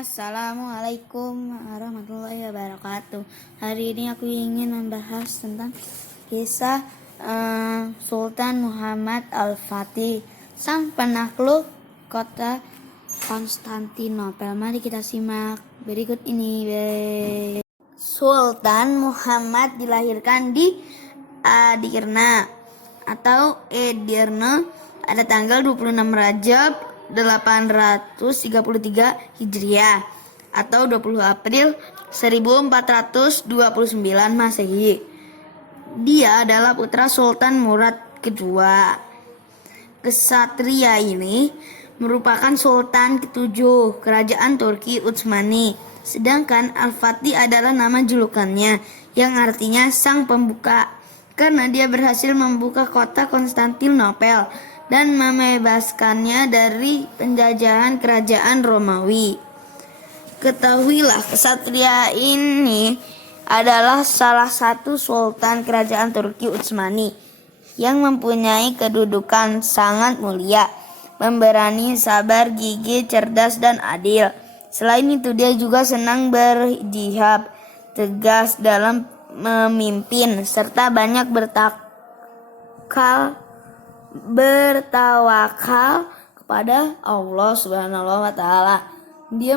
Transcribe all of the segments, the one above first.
Assalamualaikum warahmatullahi wabarakatuh. Hari ini aku ingin membahas tentang kisah Sultan Muhammad Al-Fatih, sang penakluk kota Konstantinopel. Mari kita simak berikut ini. Sultan Muhammad dilahirkan di Adirna atau Edirne pada tanggal 26 Rajab 833 Hijriah atau 20 April 1429 Masehi. Dia adalah putra Sultan Murad kedua. Kesatria ini merupakan sultan ketujuh kerajaan Turki Utsmani. Sedangkan Al-Fatih adalah nama julukannya yang artinya sang pembuka, karena dia berhasil membuka kota Konstantinopel dan membebaskannya dari penjajahan kerajaan Romawi. Ketahuilah, kesatria ini adalah salah satu sultan kerajaan Turki Utsmani yang mempunyai kedudukan sangat mulia, pemberani, sabar, gigih, cerdas, dan adil. Selain itu, dia juga senang berjihad, tegas dalam memimpin, serta banyak bertawakal kepada Allah Subhanahu wa Ta'ala. Dia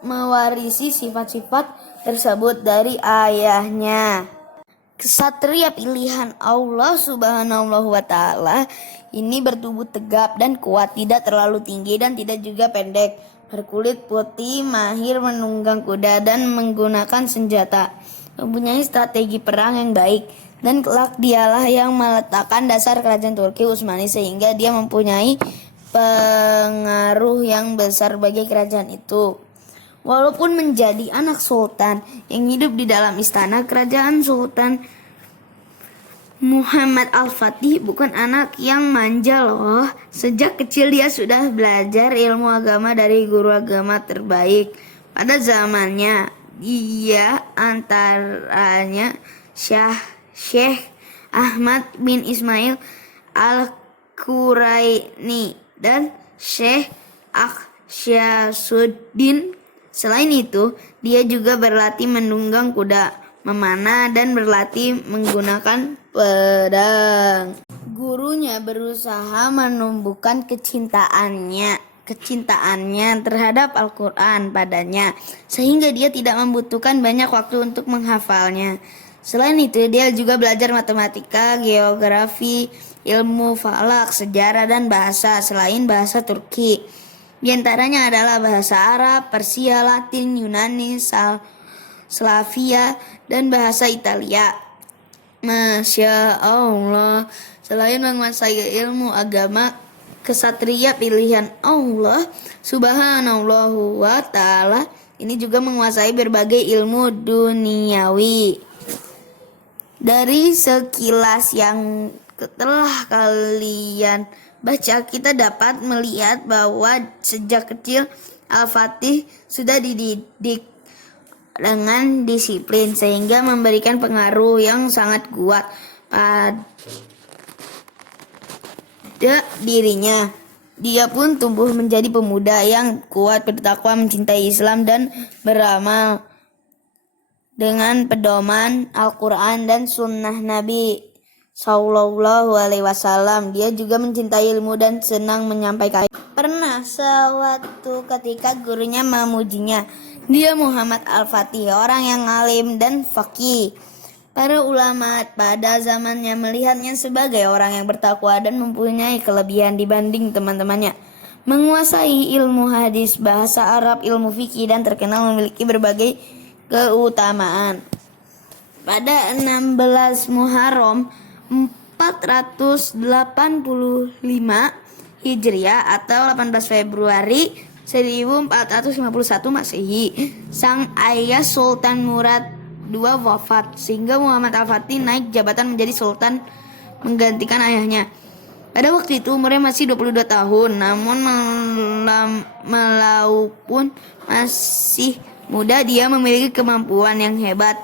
mewarisi sifat-sifat tersebut dari ayahnya. Kesatria pilihan Allah Subhanahu wa Ta'ala ini bertubuh tegap dan kuat, tidak terlalu tinggi dan tidak juga pendek, berkulit putih, mahir menunggang kuda dan menggunakan senjata, mempunyai strategi perang yang baik, dan kelak dialah yang meletakkan dasar kerajaan Turki Utsmani sehingga dia mempunyai pengaruh yang besar bagi kerajaan itu. Walaupun menjadi anak sultan yang hidup di dalam istana kerajaan, Sultan Muhammad Al-Fatih bukan anak yang manja loh. Sejak kecil dia sudah belajar ilmu agama dari guru agama terbaik pada zamannya. Dia antaranya Syekh Ahmad bin Ismail Al-Quraini dan Syekh Akhsyasuddin. Selain itu, dia juga berlatih menunggang kuda, memanah, dan berlatih menggunakan pedang. Gurunya berusaha menumbuhkan kecintaannya terhadap Al-Quran padanya, sehingga dia tidak membutuhkan banyak waktu untuk menghafalnya. Selain itu, dia juga belajar matematika, geografi, ilmu falak, sejarah, dan bahasa selain bahasa Turki. Di antaranya adalah bahasa Arab, Persia, Latin, Yunani, Slavia, dan bahasa Italia. Masya Allah. Selain menguasai ilmu agama, kesatria pilihan Allah Subhanahu wa Ta'ala ini juga menguasai berbagai ilmu duniawi. Dari sekilas yang telah kalian baca, kita dapat melihat bahwa sejak kecil Al-Fatih sudah dididik dengan disiplin sehingga memberikan pengaruh yang sangat kuat pada dirinya. Dia pun tumbuh menjadi pemuda yang kuat, bertakwa, mencintai Islam, dan beramal dengan pedoman Al-Quran dan Sunnah Nabi Sallallahu Alaihi Wasallam. Dia juga mencintai ilmu dan senang menyampaikan. Pernah sewaktu ketika gurunya memujinya, dia Muhammad Al-Fatih, orang yang alim dan faqih. Para ulama pada zamannya melihatnya sebagai orang yang bertakwa dan mempunyai kelebihan dibanding teman-temannya. Menguasai ilmu hadis, bahasa Arab, ilmu fikih, dan terkenal memiliki berbagai keutamaan. Pada 16 Muharram 485 Hijriah atau 18 Februari 1451 Masehi, sang ayah Sultan Murad II wafat, sehingga Muhammad Al-Fatih naik jabatan menjadi sultan menggantikan ayahnya. Pada waktu itu umurnya masih 22 tahun, namun walaupun masih muda, dia memiliki kemampuan yang hebat,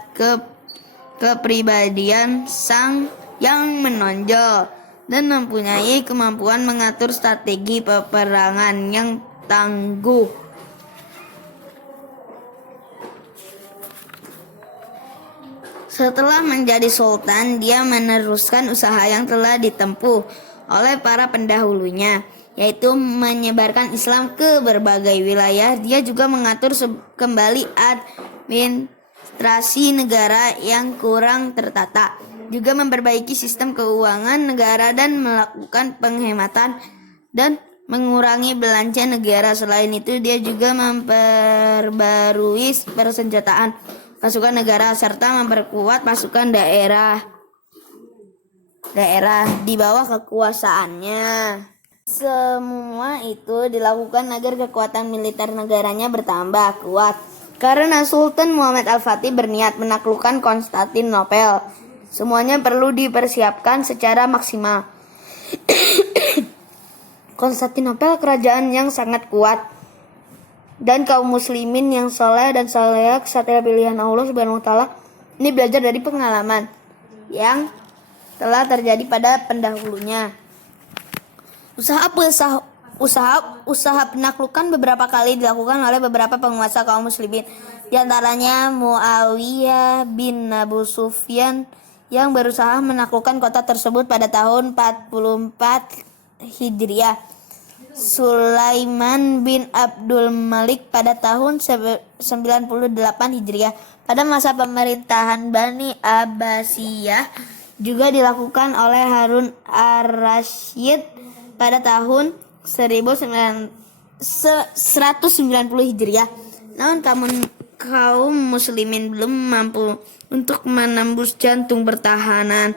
kepribadian sang yang menonjol, dan mempunyai kemampuan mengatur strategi peperangan yang tangguh. Setelah menjadi sultan, dia meneruskan usaha yang telah ditempuh oleh para pendahulunya, yaitu menyebarkan Islam ke berbagai wilayah. Dia juga mengatur kembali administrasi negara yang kurang tertata, juga memperbaiki sistem keuangan negara dan melakukan penghematan dan mengurangi belanja negara. Selain itu, dia juga memperbarui persenjataan pasukan negara serta memperkuat pasukan daerah di bawah kekuasaannya. Semua itu dilakukan agar kekuatan militer negaranya bertambah kuat. Karena Sultan Muhammad Al-Fatih berniat menaklukkan Konstantinopel, semuanya perlu dipersiapkan secara maksimal. Konstantinopel kerajaan yang sangat kuat, dan kaum muslimin yang soleh dan saleh, kesatria pilihan Allah Subhanahu wa taala, ini belajar dari pengalaman yang telah terjadi pada pendahulunya. Usaha penaklukan beberapa kali dilakukan oleh beberapa penguasa kaum muslimin, di antaranya Muawiyah bin Abu Sufyan yang berusaha menaklukkan kota tersebut pada tahun 44 Hijriah. Sulaiman bin Abdul Malik pada tahun 98 Hijriah. Pada masa pemerintahan Bani Abbasiyah juga dilakukan oleh Harun ar-Rasyid pada tahun 190 Hijriah. Namun kaum muslimin belum mampu untuk menembus jantung pertahanan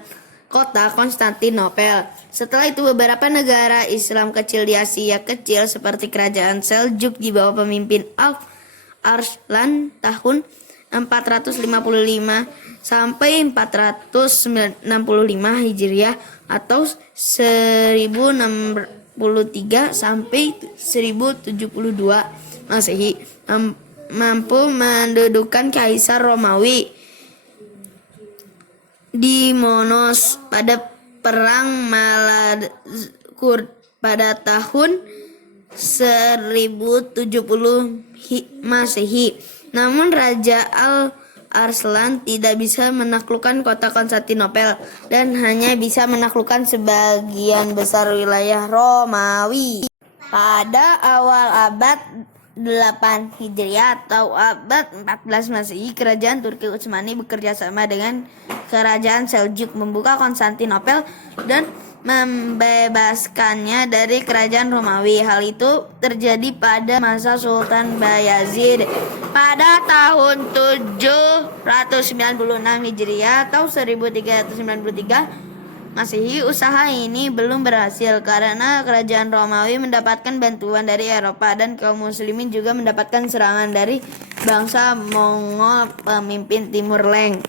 kota Konstantinopel. Setelah itu beberapa negara Islam kecil di Asia kecil seperti kerajaan Seljuk di bawah pemimpin Al-Arslan tahun 455 sampai 495 Hijriah atau 1063 sampai 1072 Masehi mampu mendudukan Kaisar Romawi di Monos pada perang Malazkur pada tahun 1070 Masehi. Namun Raja Al-Arslan tidak bisa menaklukkan kota Konstantinopel dan hanya bisa menaklukkan sebagian besar wilayah Romawi. Pada awal abad 8 Hijriah atau abad 14 Masehi, kerajaan Turki Utsmani bekerja sama dengan kerajaan Seljuk membuka Konstantinopel dan membebaskannya dari kerajaan Romawi. Hal itu terjadi pada masa Sultan Bayazid pada tahun 796 Hijriah atau 1393 Masehi. Usaha ini belum berhasil karena kerajaan Romawi mendapatkan bantuan dari Eropa dan kaum muslimin juga mendapatkan serangan dari bangsa Mongol pemimpin Timur Leng.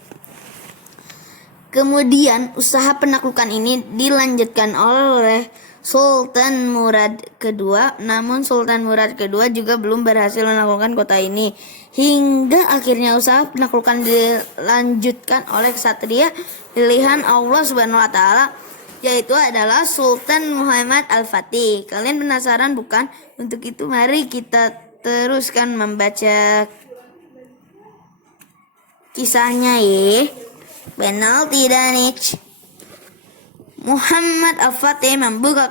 Kemudian usaha penaklukan ini dilanjutkan oleh Sultan Murad II. Namun Sultan Murad II juga belum berhasil menaklukkan kota ini. Hingga akhirnya usaha penaklukan dilanjutkan oleh ksatria pilihan Allah Subhanahu wa taala, yaitu adalah Sultan Muhammad Al-Fatih. Kalian penasaran bukan? Untuk itu mari kita teruskan membaca kisahnya ya. Penalti Danich. Muhammad Al-Fatih membuka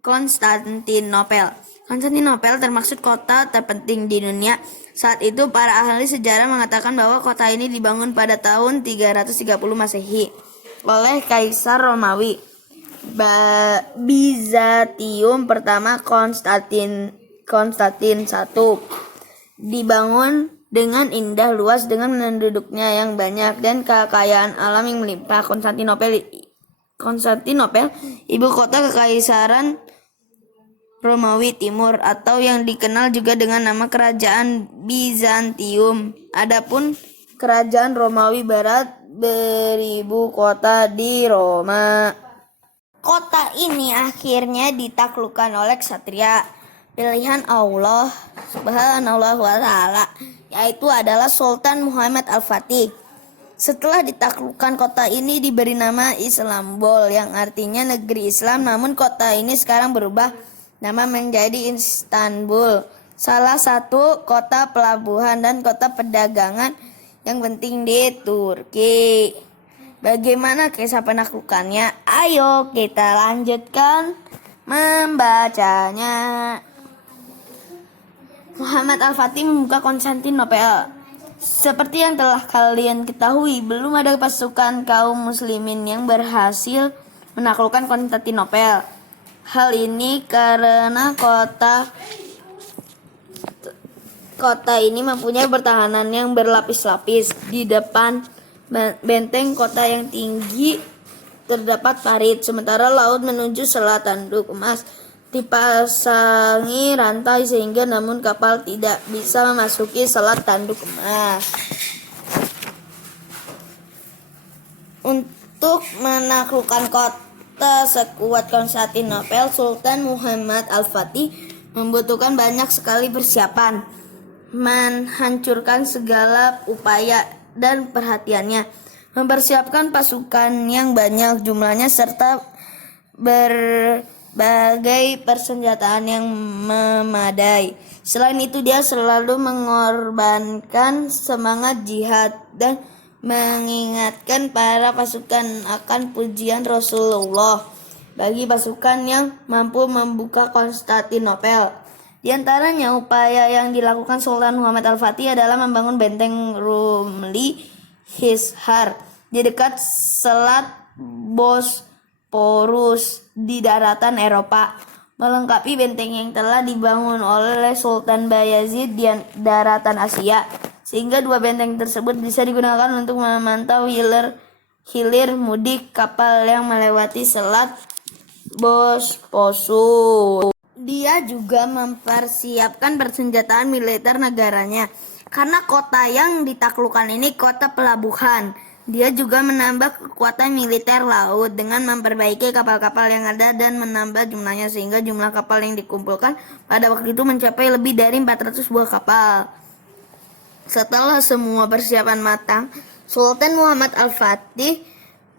Konstantinopel. Konstantinopel termasuk kota terpenting di dunia. Saat itu para ahli sejarah mengatakan bahwa kota ini dibangun pada tahun 330 Masehi oleh Kaisar Romawi Bizantium pertama Konstantin I. Dibangun dengan indah, luas, dengan penduduknya yang banyak dan kekayaan alam yang melimpah. Konstantinopel ibu kota kekaisaran Romawi Timur atau yang dikenal juga dengan nama Kerajaan Bizantium. Adapun Kerajaan Romawi Barat beribu kota di Roma. Kota ini akhirnya ditaklukkan oleh ksatria pilihan Allah Subhanahu wa taala, yaitu adalah Sultan Muhammad Al-Fatih. Setelah ditaklukkan, kota ini diberi nama Istanbul yang artinya negeri Islam. Namun kota ini sekarang berubah nama menjadi Istanbul, salah satu kota pelabuhan dan kota perdagangan yang penting di Turki. Bagaimana kisah penaklukannya? Ayo kita lanjutkan membacanya. Muhammad Al-Fatih membuka Konstantinopel. Seperti yang telah kalian ketahui, belum ada pasukan kaum muslimin yang berhasil menaklukkan Konstantinopel. Hal ini karena kota ini mempunyai pertahanan yang berlapis-lapis. Di depan benteng kota yang tinggi terdapat parit, sementara laut menuju Selat Tanduk Emas dipasangi rantai sehingga namun kapal tidak bisa memasuki Selat Tanduk Emas. Untuk menaklukkan kota sekuat Konstantinopel, Sultan Muhammad Al-Fatih membutuhkan banyak sekali persiapan, menghancurkan segala upaya dan perhatiannya, mempersiapkan pasukan yang banyak jumlahnya serta berbagai persenjataan yang memadai. Selain itu, dia selalu mengorbankan semangat jihad dan mengingatkan para pasukan akan pujian Rasulullah bagi pasukan yang mampu membuka Konstantinopel. Di antaranya upaya yang dilakukan Sultan Muhammad Al-Fatih adalah membangun benteng Rumli Hishar di dekat Selat Bosporus di daratan Eropa, melengkapi benteng yang telah dibangun oleh Sultan Bayazid di daratan Asia, sehingga dua benteng tersebut bisa digunakan untuk memantau hilir mudik kapal yang melewati Selat Bosporus. Dia juga mempersiapkan persenjataan militer negaranya, karena kota yang ditaklukkan ini kota pelabuhan. Dia juga menambah kekuatan militer laut dengan memperbaiki kapal-kapal yang ada dan menambah jumlahnya, sehingga jumlah kapal yang dikumpulkan pada waktu itu mencapai lebih dari 400 buah kapal. Setelah semua persiapan matang, Sultan Muhammad Al-Fatih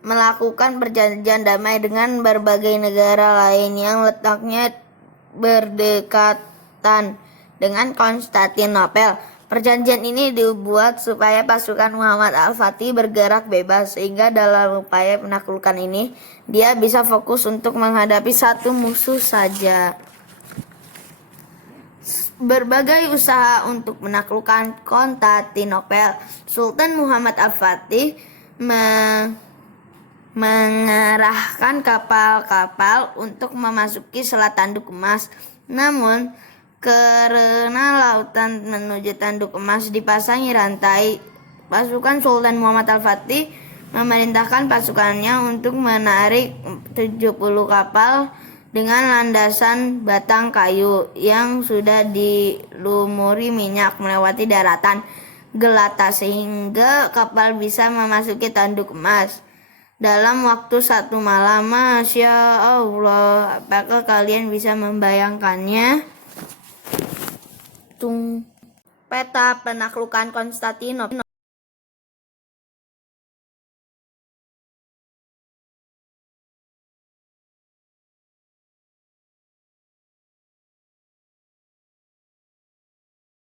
melakukan perjanjian damai dengan berbagai negara lain yang letaknya berdekatan dengan Konstantinopel. Perjanjian ini dibuat supaya pasukan Muhammad Al-Fatih bergerak bebas, sehingga dalam upaya penaklukan ini dia bisa fokus untuk menghadapi satu musuh saja. Berbagai usaha untuk menaklukkan Konstantinopel, Sultan Muhammad Al-Fatih mengerahkan kapal-kapal untuk memasuki Selat Tanduk Emas. Namun, karena lautan menuju Tanduk Emas dipasangi rantai, pasukan Sultan Muhammad Al-Fatih memerintahkan pasukannya untuk menarik 70 kapal dengan landasan batang kayu yang sudah dilumuri minyak melewati daratan gelata, sehingga kapal bisa memasuki Tanduk Emas dalam waktu 1 malam. Masya Allah, apakah kalian bisa membayangkannya? Peta penaklukan Konstantinopel.